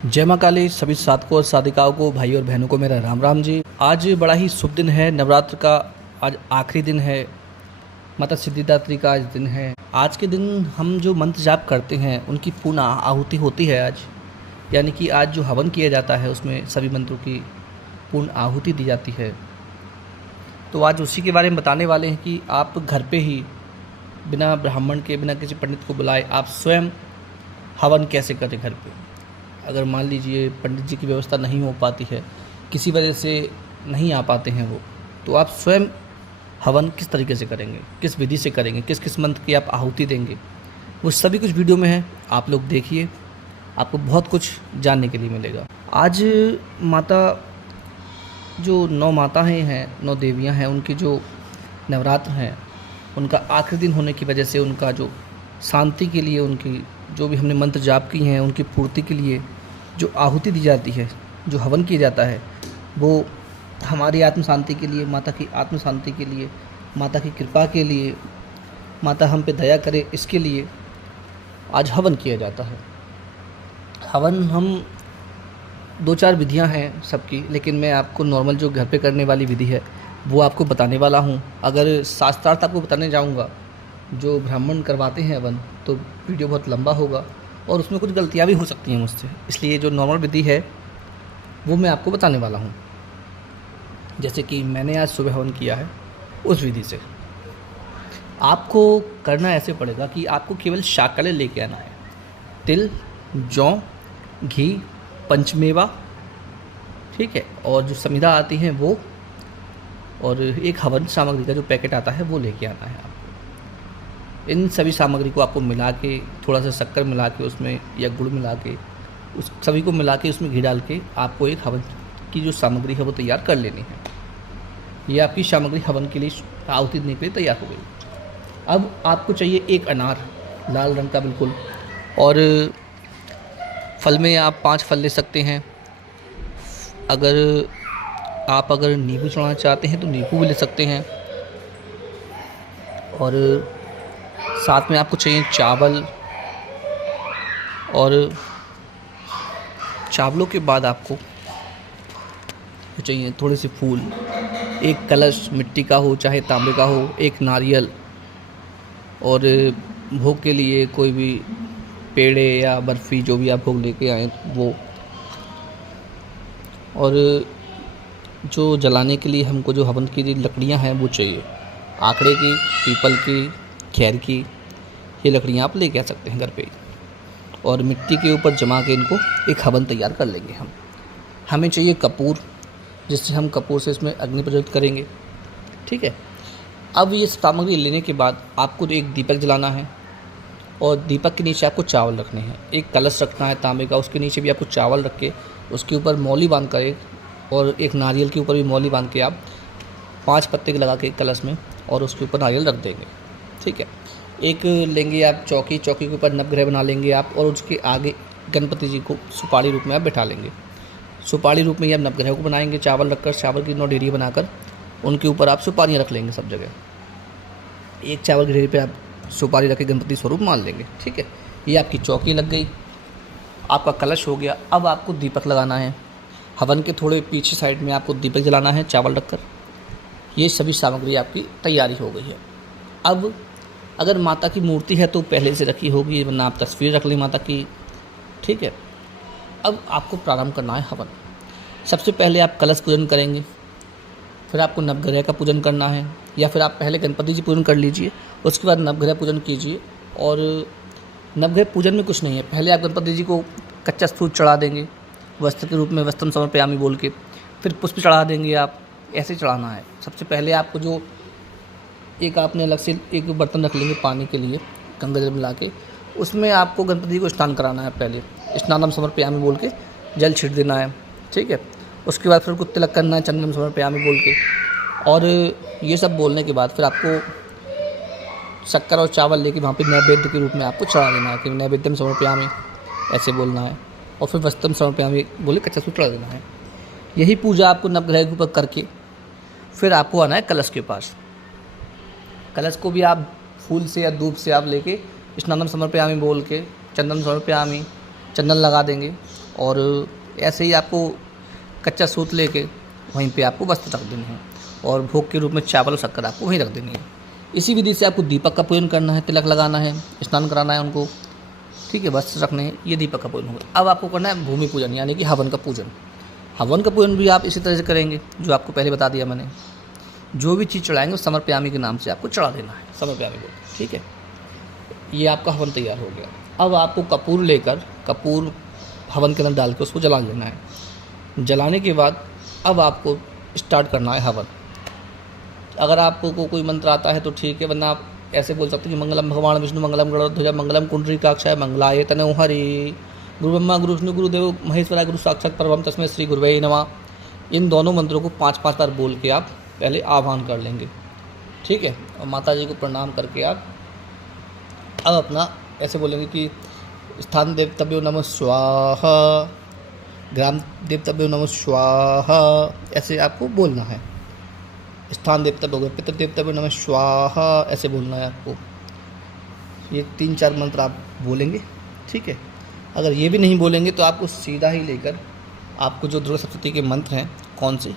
जय माँ काली। सभी साधकों और साधिकाओं को, भाई और बहनों को मेरा राम राम जी। आज बड़ा ही शुभ दिन है, नवरात्र का आज आखिरी दिन है, माता सिद्धिदात्री का आज दिन है। आज के दिन हम जो मंत्र जाप करते हैं उनकी पूर्ण आहुति होती है आज, यानी कि आज जो हवन किया जाता है उसमें सभी मंत्रों की पूर्ण आहुति दी जाती है। तो आज उसी के बारे में बताने वाले हैं कि आप घर पे ही बिना ब्राह्मण के, बिना किसी पंडित को बुलाए आप स्वयं हवन कैसे करें घर पे। अगर मान लीजिए पंडित जी की व्यवस्था नहीं हो पाती है, किसी वजह से नहीं आ पाते हैं वो, तो आप स्वयं हवन किस तरीके से करेंगे, किस विधि से करेंगे, किस किस मंत्र की आप आहुति देंगे, वो सभी कुछ वीडियो में है। आप लोग देखिए, आपको बहुत कुछ जानने के लिए मिलेगा। आज माता जो 9 माताएँ हैं, 9 देवियाँ हैं, उनकी जो नवरात्र हैं, उनका आखिरी दिन होने की वजह से उनका जो शांति के लिए, उनकी जो भी हमने मंत्र जाप की हैं उनकी पूर्ति के लिए जो आहुति दी जाती है, जो हवन किया जाता है, वो हमारी आत्म शांति के लिए, माता की आत्म शांति के लिए, माता की कृपा के लिए, माता हम पे दया करे, इसके लिए आज हवन किया जाता है। हवन हम 2-4 विधियां हैं सबकी, लेकिन मैं आपको नॉर्मल जो घर पे करने वाली विधि है वो आपको बताने वाला हूँ। अगर शास्त्रार्थ आपको बताने जाऊँगा जो ब्राह्मण करवाते हैं हवन, तो वीडियो बहुत लंबा होगा और उसमें कुछ गलतियाँ भी हो सकती हैं मुझसे, इसलिए जो नॉर्मल विधि है वो मैं आपको बताने वाला हूँ। जैसे कि मैंने आज सुबह हवन किया है, उस विधि से आपको करना ऐसे पड़ेगा कि आपको केवल शाकले लेके आना है। तिल, जौ, घी, पंचमेवा, ठीक है, और जो समिधा आती है वो, और एक हवन सामग्री का जो पैकेट आता है वो लेके आना है आपको। इन सभी सामग्री को आपको मिला के, थोड़ा सा शक्कर मिला के उसमें, या गुड़ मिला के, उस सभी को मिला के उसमें घी डाल के आपको एक हवन की जो सामग्री है वो तैयार कर लेनी है। ये आपकी सामग्री हवन के लिए आहुति देने के लिए तैयार हो गई। अब आपको चाहिए एक अनार, लाल रंग का बिल्कुल, और फल में आप 5 फल ले सकते हैं। अगर नींबू चढ़ाना चाहते हैं तो नींबू भी ले सकते हैं। और साथ में आपको चाहिए चावल, और चावलों के बाद आपको चाहिए थोड़े से फूल, एक कलश मिट्टी का हो चाहे तांबे का हो, एक नारियल, और भोग के लिए कोई भी पेड़े या बर्फ़ी जो भी आप भोग लेके आएँ वो, और जो जलाने के लिए हमको जो हवन की लकड़ियाँ हैं वो चाहिए। आकड़े की, पीपल की, खैर की, ये लकड़ियाँ आप लेके आ सकते हैं घर पे, और मिट्टी के ऊपर जमा के इनको एक हवन तैयार कर लेंगे हम। हमें चाहिए कपूर, जिससे हम कपूर से इसमें अग्नि प्रज्वलित करेंगे, ठीक है। अब ये सामग्री लेने के बाद आपको एक दीपक जलाना है, और दीपक के नीचे आपको चावल रखने हैं। एक कलश रखना है तांबे का, उसके नीचे भी आपको चावल रख के उसके ऊपर मौली बांध कर, और एक नारियल के ऊपर भी मौली बांध के आप 5 पत्ते लगा के कलश में, और उसके ऊपर नारियल रख देंगे, ठीक है। एक लेंगे आप चौकी के ऊपर नवग्रह बना लेंगे आप, और उसके आगे गणपति जी को सुपारी रूप में आप बैठा लेंगे। सुपारी रूप में ही आप नवग्रह को बनाएंगे, चावल रखकर, चावल की 9 ढेरी बनाकर उनके ऊपर आप सुपारियाँ रख लेंगे सब जगह। एक चावल की ढेरी पे आप सुपारी रख के गणपति स्वरूप मान लेंगे, ठीक है। ये आपकी चौकी लग गई, आपका कलश हो गया। अब आपको दीपक लगाना है। हवन के थोड़े पीछे साइड में आपको दीपक जलाना है चावल रखकर। ये सभी सामग्री आपकी तैयारी हो गई है। अब अगर माता की मूर्ति है तो पहले से रखी होगी, वरना आप तस्वीर रख लें माता की, ठीक है। अब आपको प्रारंभ करना है हवन। सबसे पहले आप कलश पूजन करेंगे, फिर आपको नवग्रह का पूजन करना है, या फिर आप पहले गणपति जी पूजन कर लीजिए, उसके बाद नवग्रह पूजन कीजिए। और नवग्रह पूजन में कुछ नहीं है, पहले आप गणपति जी को कच्चा सूत चढ़ा देंगे वस्त्र के रूप में, वस्त्रम समर्पयामि बोल के, फिर पुष्प चढ़ा देंगे आप। ऐसे चढ़ाना है। सबसे पहले आपको जो एक आपने अलग से एक बर्तन रख लेंगे पानी के लिए, गंगा जल मिला के, उसमें आपको गणपति जी को स्नान कराना है। पहले स्नानम समर्पयामि बोल के जल छिट देना है, ठीक है। उसके बाद फिर उनको तिलक करना है चंदनम समर्पयामि बोल के, और ये सब बोलने के बाद फिर आपको शक्कर और चावल लेके वहाँ पे नैवेद्य के रूप में आपको चढ़ा देना है कि नैवेद्यम समर्पयामि, ऐसे बोलना है। और फिर वस्त्रम समर्पयामि बोले कच्चा सूत चढ़ा देना है। यही पूजा आपको नवग्रह के ऊपर करके फिर आपको आना है कलश के पास। कलश को भी आप फूल से या धूप से आप लेके स्नानम समर्पयामि बोल के चंदन समर्पयामि, चंदन लगा देंगे। और ऐसे ही आपको कच्चा सूत लेके वहीं पे आपको वस्त्र रख देने हैं और भोग के रूप में चावल और शक्कर आपको वहीं रख देनी है। इसी विधि से आपको दीपक का पूजन करना है, तिलक लगाना है, स्नान कराना है उनको, ठीक है, वस्त्र रखने हैं, ये दीपक का पूजन होगा। अब आपको करना है भूमि पूजन यानी कि हवन का पूजन। हवन का पूजन भी आप इसी तरह से करेंगे जो आपको पहले बता दिया मैंने। जो भी चीज़ चढ़ाएंगे उस समर्पयामी के नाम से आपको चढ़ा देना है, समर्पयामी को, ठीक है। ये आपका हवन तैयार हो गया। अब आपको कपूर लेकर कपूर हवन के अंदर डाल के उसको जला लेना है। जलाने के बाद अब आपको स्टार्ट करना है हवन। अगर आपको कोई मंत्र आता है तो ठीक है, वरना आप ऐसे बोल सकते हैं कि मंगलम भगवान विष्णु मंगलम गरुड़ध्वज मंगलम कुंडलीकाक्षाय मंगलाय तनोहरि हरि गुरु ब्रह्मा गुरु विष्णु गुरुदेव महेश्वराय गुरु साक्षात परब्रह्म तस्मै श्री गुरुवे नमः। इन दोनों मंत्रों को 5-5 बार बोल के आप पहले आह्वान कर लेंगे, ठीक है। और माता जी को प्रणाम करके आप अब अपना ऐसे बोलेंगे कि स्थान देवतभ्यो नमः स्वाहा, ग्राम देवतभ्यो नमः स्वाहा, ऐसे आपको बोलना है। स्थान देवतभ्यो हो गया, पितृ देवतभ्यो नमः स्वाहा, ऐसे बोलना है आपको। ये 3-4 मंत्र आप बोलेंगे, ठीक है। अगर ये भी नहीं बोलेंगे तो आपको सीधा ही लेकर आपको जो दुर्गा सप्तशती के मंत्र हैं कौन से,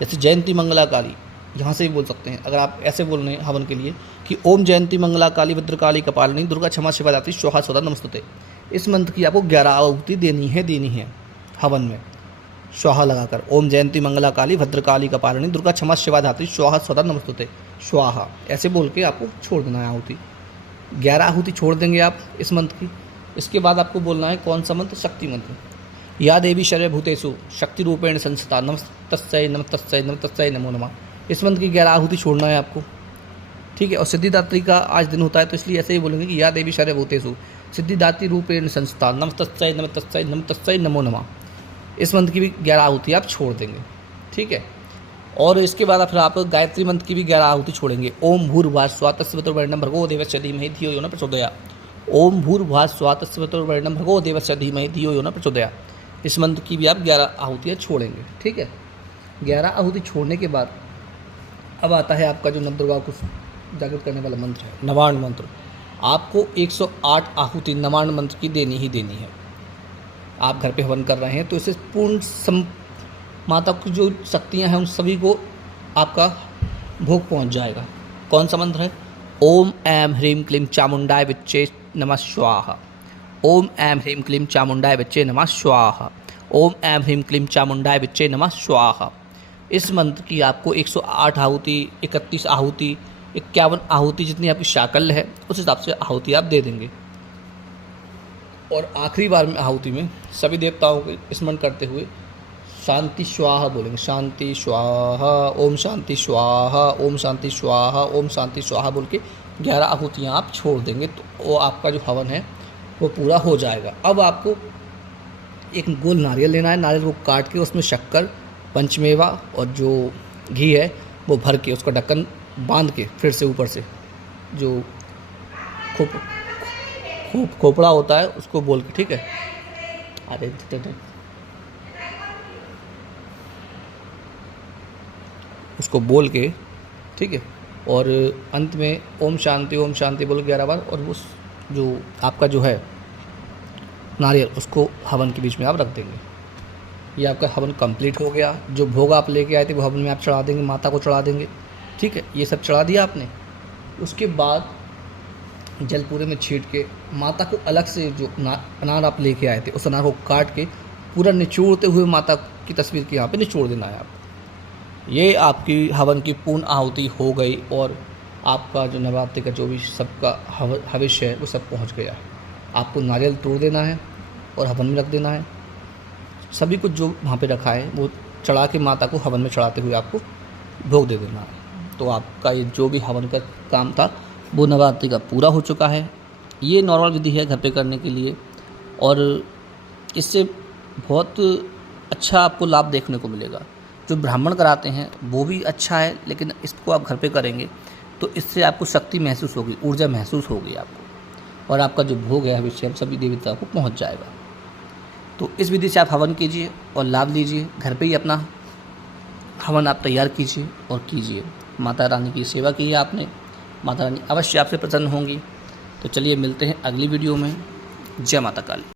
जैसे जयंती मंगला काली, यहाँ से भी बोल सकते हैं। अगर आप ऐसे बोल रहे हैं हवन के लिए कि ओम जयंती मंगला काली भद्रकाली कपालिनी दुर्गा क्षमा शिवा दात्री स्वाहा स्वधा नमस्तुते, इस मंत्र की आपको 11 आहुति देनी है हवन में, स्वाहा लगाकर। ओम जयंती मंगला काली भद्रकाली कपालिनी दुर्गा क्षमा शिवा धात्री स्वाहा स्वधा नमस्तुते स्वाहा, ऐसे बोल के आपको छोड़ देना है आहुति। 11 आहुति छोड़ देंगे आप इस मंत्र की। इसके बाद आपको बोलना है कौन सा मंत्र, शक्ति मंत्र। या देवी सर्वभूतेषु शक्ति रूपेण संस्थिता नमस्तस्यै नमस्तस्यै नमस्तस्यै नमो नमः, इस मंत्र की 11 आहुति छोड़ना है आपको, ठीक है। और सिद्धिदात्री का आज दिन होता है तो इसलिए ऐसे ही बोलेंगे कि या देवी सर्वभूतेषु सिद्धिदात्री रूपेण संस्थिता नमस्तस्यै नमस्तस्यै नमस्तस्यै नमो नमः, इस मंत्र की भी 11 आहुति आप छोड़ देंगे, ठीक है। और इसके बाद फिर आप गायत्री मंत्र की भी 11 आहुति छोड़ेंगे। ओम भूर्भुवः स्वः तत्सवितुर्वरेण्यं भर्गो देवस्य धीमहि धियो यो न प्रचोदयात्। ओम भूर्भुवः स्वः तत्सवितुर्वरेण्यं भर्गो देवस्य धीमहि धियो यो न प्रचोदयात्, इस मंत्र की भी आप 11 आहुतियाँ छोड़ेंगे, ठीक है। 11 आहुति छोड़ने के बाद अब आता है आपका जो नवदुर्गा को जागृत करने वाला मंत्र है, नवान्न मंत्र। आपको 108 आहुति नवान्न मंत्र की देनी ही देनी है। आप घर पे हवन कर रहे हैं तो इससे पूर्ण माता की जो शक्तियां हैं उन सभी को आपका भोग पहुंच जाएगा। कौन सा मंत्र है, ओम ऐं ह्रीं क्लीं चामुंडाय विच्चे नमः स्वाहा, ओम ऐं ह्रीं क्लीं चामुंडाय विच्चे नमः स्वाहा, ओम ऐं ह्रीं क्लीं चामुंडाय विच्चे नमः स्वाहा। इस मंत्र की आपको 108 आहुति, 31 आहुति, 51 आहुति, जितनी आपकी शाकल्य है उस हिसाब से आहुति आप दे देंगे। और आखिरी बार में आहुति में सभी देवताओं को स्मरण करते हुए शांति स्वाहा बोलेंगे, शांति स्वाहा, ओम शांति स्वाहा, ओम शांति स्वाहा, ओम शांति स्वाहा बोल के 11 आहुतियाँ आप छोड़ देंगे तो वो आपका जो हवन है वो पूरा हो जाएगा। अब आपको एक गोल नारियल लेना है, नारियल को काट के उसमें शक्कर, पंचमेवा और जो घी है वो भर के उसका ढक्कन बांध के फिर से ऊपर से जो खोपड़ा होता है उसको बोल के, ठीक है, अरे उसको बोल के, ठीक है। और अंत में ओम शांति बोल 11 बार, और उस जो आपका जो है नारियल उसको हवन के बीच में आप रख देंगे। ये आपका हवन कंप्लीट हो गया। जो भोग आप लेके आए थे वो हवन में आप चढ़ा देंगे, माता को चढ़ा देंगे, ठीक है। ये सब चढ़ा दिया आपने। उसके बाद जलपूरे में छीट के माता को अलग से जो अनार आप लेके आए थे उस अनार को काट के पूरा निचोड़ते हुए माता की तस्वीर के यहाँ पे निचोड़ देना है आप। ये आपकी हवन की पूर्ण आहुति हो गई और आपका जो नवरात्रि का जो भी सबका हविष्य है वो सब पहुँच गया है। आपको नारियल तोड़ देना है और हवन में रख देना है। सभी कुछ जो वहाँ पे रखा है वो चढ़ा के माता को हवन में चढ़ाते हुए आपको भोग दे देना है। तो आपका ये जो भी हवन का काम था वो नवरात्रि का पूरा हो चुका है। ये नॉर्मल विधि है घर पे करने के लिए और इससे बहुत अच्छा आपको लाभ देखने को मिलेगा। जो ब्राह्मण कराते हैं वो भी अच्छा है, लेकिन इसको आप घर पे करेंगे तो इससे आपको शक्ति महसूस होगी, ऊर्जा महसूस होगी आपको, और आपका जो भोग है अवश्य हम सभी देवताओं को पहुंच जाएगा। तो इस विधि से आप हवन कीजिए और लाभ लीजिए। घर पे ही अपना हवन आप तैयार कीजिए और कीजिए। माता रानी की सेवा की है आपने, माता रानी अवश्य आपसे प्रसन्न होंगी। तो चलिए मिलते हैं अगली वीडियो में। जय माता काली।